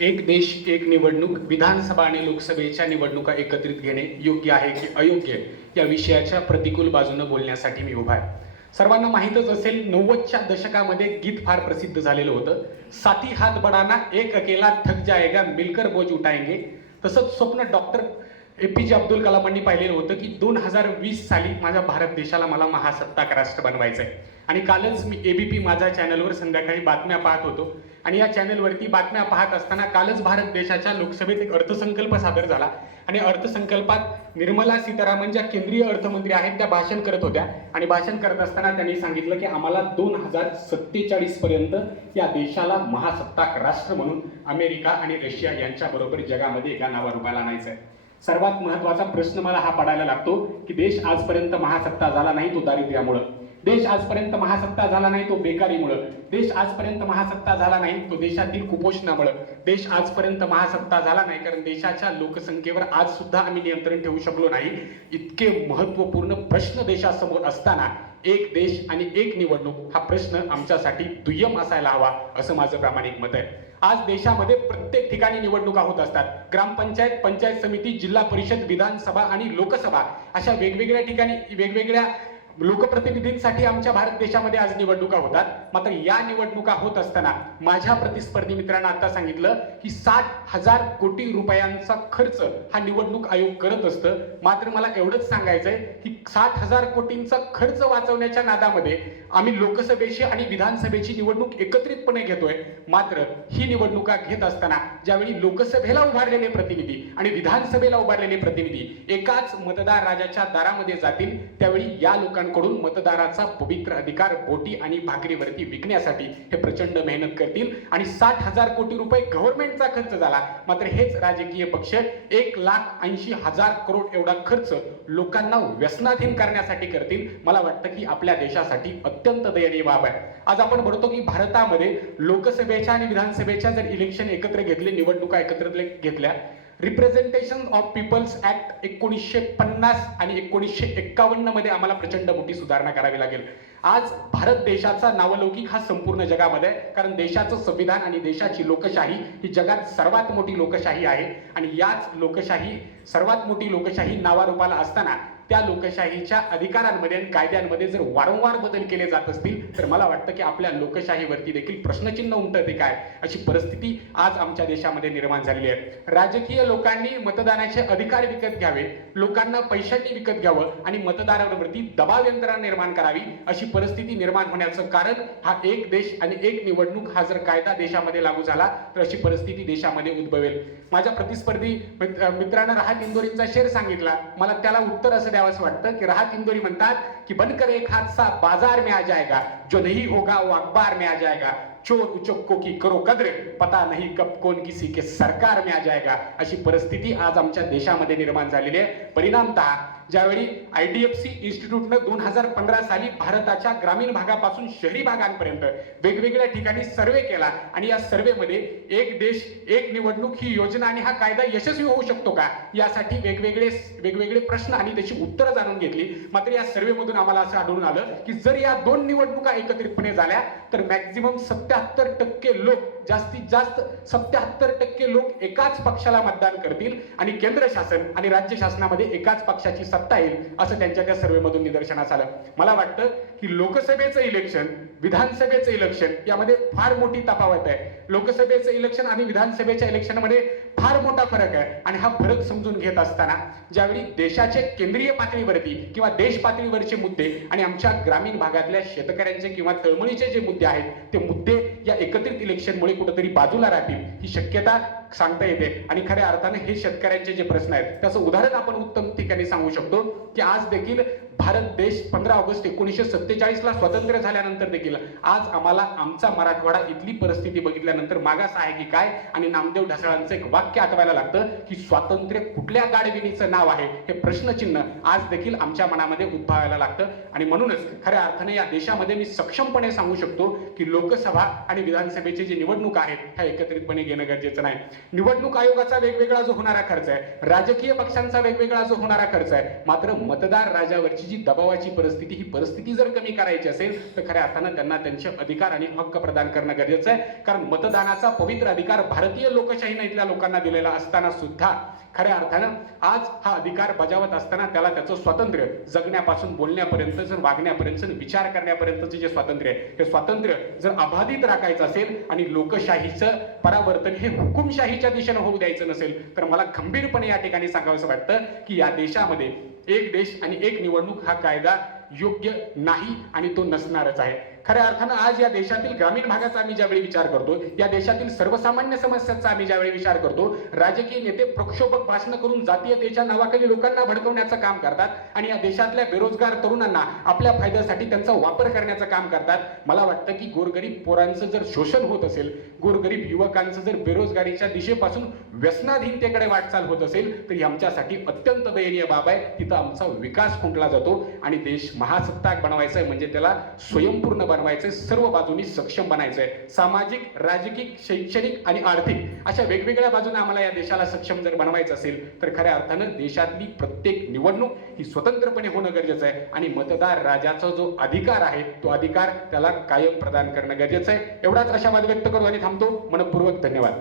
एक देश एक निवडणूक विधानसभा आणि लोकसभेच्या निवडणुका एकत्रित घेणे योग्य आहे की अयोग्य या विषयाच्या प्रतिकूल बाजूने बोलण्यासाठी मी उभा आहे. सर्वांना माहीतच असेल 90च्या दशकामध्ये गीत फार प्रसिद्ध झालेलं होतं. साथी हात बडाना एक अकेला थक जाएगा मिलकर बोझ उठाएंगे. तसंच स्वप्न डॉक्टर APJ अब्दुल कलामांनी पाहिलेलं होतं की 2020 साली माझ्या भारत देशाला मला महासत्ताक राष्ट्र बनवायचं आहे. आणि कालच मी ABP माझा चॅनलवर संध्याकाळी बातम्या पाहत होतो आणि या चॅनलवरती बातम्या पाहत असताना कालच भारत देशाच्या लोकसभेत एक अर्थसंकल्प सादर झाला आणि अर्थसंकल्पात निर्मला सीतारामन ज्या केंद्रीय अर्थमंत्री आहेत त्या भाषण करत होत्या आणि भाषण करत असताना त्यांनी सांगितलं की आम्हाला 2047 पर्यंत या देशाला महासत्ताक राष्ट्र म्हणून अमेरिका आणि रशिया यांच्याबरोबर जगामध्ये एका नावारूपाला आणायचं आहे. सर्वात महत्त्वाचा प्रश्न मला हा पडायला लागतो की देश आजपर्यंत महासत्ता झाला नाही तो दारिद्र्यामुळे, देश आजपर्यंत महासत्ता झाला नाही तो बेकारीमुळे, देश आजपर्यंत महासत्ता झाला नाही तो देशातील कुपोषणामुळे, देश आजपर्यंत महासत्ता झाला नाही कारण देशाच्या लोकसंख्येवर आज सुद्धा आम्ही नियंत्रण ठेवू शकलो नाही. इतके महत्त्वपूर्ण प्रश्न देशासमोर असताना एक देश आणि एक निवडणूक हा प्रश्न आमच्यासाठी दुय्यम असायला हवा असं माझं प्रामाणिक मत आहे. आज देशामध्ये प्रत्येक ठिकाणी निवडणुका होत असतात. ग्रामपंचायत, पंचायत समिती, जिल्हा परिषद, विधानसभा आणि लोकसभा अशा वेगवेगळ्या ठिकाणी वेगवेगळ्या लोकप्रतिनिधींसाठी आमच्या भारत देशामध्ये आज निवडणुका होतात. मात्र या निवडणुका होत असताना माझ्या प्रतिस्पर्धी मित्रांना आता सांगितलं की 60,000 कोटी रुपयांचा खर्च हा निवडणूक आयोग करत असतं. मात्र मला एवढंच सांगायचंय की 60,000 कोटींचा खर्च वाचवण्याच्या नादामध्ये आम्ही लोकसभेची आणि विधानसभेची निवडणूक एकत्रितपणे घेतोय. मात्र ही निवडणुका घेत असताना ज्यावेळी लोकसभेला उभारलेले प्रतिनिधी आणि विधानसभेला उभारलेले प्रतिनिधी एकाच मतदार राजाच्या दारामध्ये जातील त्यावेळी या लोकांकडून मतदाराचा पवित्र अधिकार बोटी आणि भाकरीवरती विकण्यासाठी हे प्रचंड मेहनत करतील आणि 60,000 कोटी रुपये गव्हर्नमेंटचा खर्च झाला. मात्र हेच राजकीय पक्ष 1,80,000 करोड एवढा खर्च लोकांना व्यसनाधीन करण्यासाठी करतील. मला वाटतं की आपल्या देशासाठी अत्यंत दयनीय बाब आहे. आज आपण बघतो की भारतामध्ये लोकसभेच्या आणि विधानसभेच्या जर इलेक्शन एकत्र घेतले, निवडणुका एकत्र घेतल्या, रिप्रेझेंटेशन ऑफ पीपल्स ऍक्ट 1950 आणि 1951 मध्ये आम्हाला प्रचंड मोठी सुधारणा करावी लागेल. आज भारत देशाचा नावलौकिक हा संपूर्ण जगामध्ये आहे कारण देशाचं संविधान आणि देशाची लोकशाही ही जगात सर्वात मोठी लोकशाही आहे आणि याच लोकशाही सर्वात मोठी लोकशाही नावारूपाला असताना त्या लोकशाहीच्या अधिकारांमध्ये आणि कायद्यांमध्ये जर वारंवार बदल केले जात असतील तर मला वाटतं की आपल्या लोकशाहीवरती देखील प्रश्नचिन्ह उमटते काय अशी परिस्थिती आज आमच्या देशामध्ये निर्माण झालेली आहे. राजकीय लोकांनी मतदानाचे अधिकार विकत घ्यावे, लोकांना पैशांनी विकत घ्यावं आणि मतदारांवरती दबाव यंत्रणा निर्माण करावी अशी परिस्थिती निर्माण होण्याचं कारण हा एक देश आणि एक निवडणूक हा जर कायदा देशामध्ये लागू झाला तर अशी परिस्थिती देशामध्ये उद्भवेल. माझ्या प्रतिस्पर्धी मित्रांना राहत इंदोरींचा शेर सांगितला. मला त्याला उत्तर असं द्यावंसं वाटतं की राहत इंदोरी म्हणतात की बनकर एक हादसा बाजार में आ जाएगा, जो नहीं होगा वो अखबार में आ जाएगा, चोर उचक्कों की करो कद्र, पता नहीं कब कौन किसी के सरकार में आ जाएगा अशी परिस्थिती आज आमच्या देशामध्ये निर्माण झालेली आहे. परिणामतः ज्यावेळी IDFC इन्स्टिट्यूटनं 2015 साली भारताच्या ग्रामीण भागापासून शहरी भागांपर्यंत वेगवेगळ्या ठिकाणी सर्वे केला आणि या सर्वेमध्ये एक देश एक निवडणूक ही योजना आणि हा कायदा यशस्वी होऊ शकतो का यासाठी वेगवेगळे प्रश्न आणि त्याची उत्तरं जाणून घेतली. मात्र या सर्वेमधून आम्हाला असं आढळून आलं की जर या दोन निवडणुका एकत्रितपणे झाल्या तर मॅक्झिमम 77% लोक, जास्तीत जास्त 77% लोक एकाच पक्षाला मतदान करतील आणि केंद्र शासन आणि राज्य शासनामध्ये एकाच पक्षाची सत्ता येईल असं त्यांच्या त्या सर्वेमधून निदर्शनास आलं. मला वाटतं की लोकसभेचं इलेक्शन, विधानसभेचं इलेक्शन यामध्ये फार मोठी तफावत आहे. लोकसभेचं इलेक्शन आणि विधानसभेच्या इलेक्शनमध्ये फार मोठा फरक आहे आणि हा फरक समजून घेत असताना ज्यावेळी देशाचे केंद्रीय पातळीवरती किंवा देश पातळीवरचे मुद्दे आणि आमच्या ग्रामीण भागातल्या शेतकऱ्यांचे किंवा तळमळीचे जे मुद्दे आहेत ते मुद्दे या एकत्रित इलेक्शनमुळे कुठेतरी बाजूला राहतील ही शक्यता सांगता येते. आणि खऱ्या अर्थाने हे शेतकऱ्यांचे जे प्रश्न आहेत त्याचं उदाहरण आपण उत्तम ठिकाणी सांगू शकतो की आज देखील भारत देश 15 ऑगस्ट 1947 ला स्वतंत्र झाल्यानंतर देखील आज आम्हाला आमचा मराठवाडा इथली परिस्थिती बघितल्यानंतर मागास आहे की काय आणि नामदेव ढसाळांचं एक वाक्य आठवायला लागतं की स्वातंत्र्य कुठल्या गाडविणीचं नाव आहे हे प्रश्नचिन्ह आज देखील आमच्या मनामध्ये उद्भवायला लागतं. आणि म्हणूनच खऱ्या अर्थाने या देशामध्ये मी सक्षमपणे सांगू शकतो की लोकसभा आणि विधानसभेचे जे निवडणूक आहेत ह्या एकत्रितपणे घेणं गरजेचं नाही. निवडणूक आयोगाचा वेगवेगळा जो होणारा खर्च आहे, राजकीय पक्षांचा वेगवेगळा जो होणारा खर्च आहे, मात्र मतदार राजावरची जी जी दबावाची परिस्थिती, ही परिस्थिती जर कमी करायची असेल तर खऱ्या अर्थानं त्यांना त्यांचे अधिकार आणि हक्क प्रदान करणं गरजेचं आहे. कारण मतदानाचा पवित्र अधिकार भारतीय लोकशाहीने इथल्या लोकांना दिलेला असताना सुद्धा खऱ्या अर्थानं आज हा अधिकार बजावत असताना त्याला त्याचं स्वातंत्र्य जगण्यापासून बोलण्यापर्यंत, जर वागण्यापर्यंत, विचार करण्यापर्यंतचे जे स्वातंत्र्य आहे, हे स्वातंत्र्य जर अबाधित राखायचं असेल आणि लोकशाहीचं परावर्तन हे हुकुमशाहीच्या दिशेनं होऊ द्यायचं नसेल, तर मला खंबीरपणे या ठिकाणी सांगावंसं वाटतं की या देशामध्ये एक देश आणि एक निवडणूक हा कायदा योग्य नाही आणि तो नसणारच आहे. खऱ्या अर्थानं आज या देशातील ग्रामीण भागाचा आम्ही ज्यावेळी विचार करतो, या देशातील सर्वसामान्य समस्यांचा आम्ही ज्यावेळी विचार करतो, राजकीय नेते प्रक्षोभक भाषण करून जातीयतेच्या नावाखाली लोकांना भडकवण्याचं काम करतात आणि या देशातल्या बेरोजगार तरुणांना आपल्या फायद्यासाठी त्यांचा वापर करण्याचं काम करतात. मला वाटतं की गोरगरीब पोरांचं जर शोषण होत असेल, गोरगरीब युवकांचं जर बेरोजगारीच्या दिशेपासून व्यसनाधीनतेकडे वाटचाल होत असेल, तर ही आमच्यासाठी अत्यंत दयनीय बाब आहे. तिथं आमचा विकास खुंटला जातो आणि देश महासत्ताक बनवायचा आहे म्हणजे त्याला स्वयंपूर्ण बनवायचंय, सर्व बाजूनी सक्षम बनायचंय. सामाजिक, राजकीय, शैक्षणिक आणि आर्थिक अशा वेगवेगळ्या बाजूने आम्हाला या देशाला सक्षम जर बनवायचं असेल तर खऱ्या अर्थानं देशातली प्रत्येक निवडणूक ही स्वतंत्रपणे होणं गरजेचं आहे आणि मतदार राजाचा जो अधिकार आहे तो अधिकार त्याला कायम प्रदान करणं गरजेचं आहे. एवढाच आशावाद व्यक्त करू आणि थांबतो. मनपूर्वक धन्यवाद.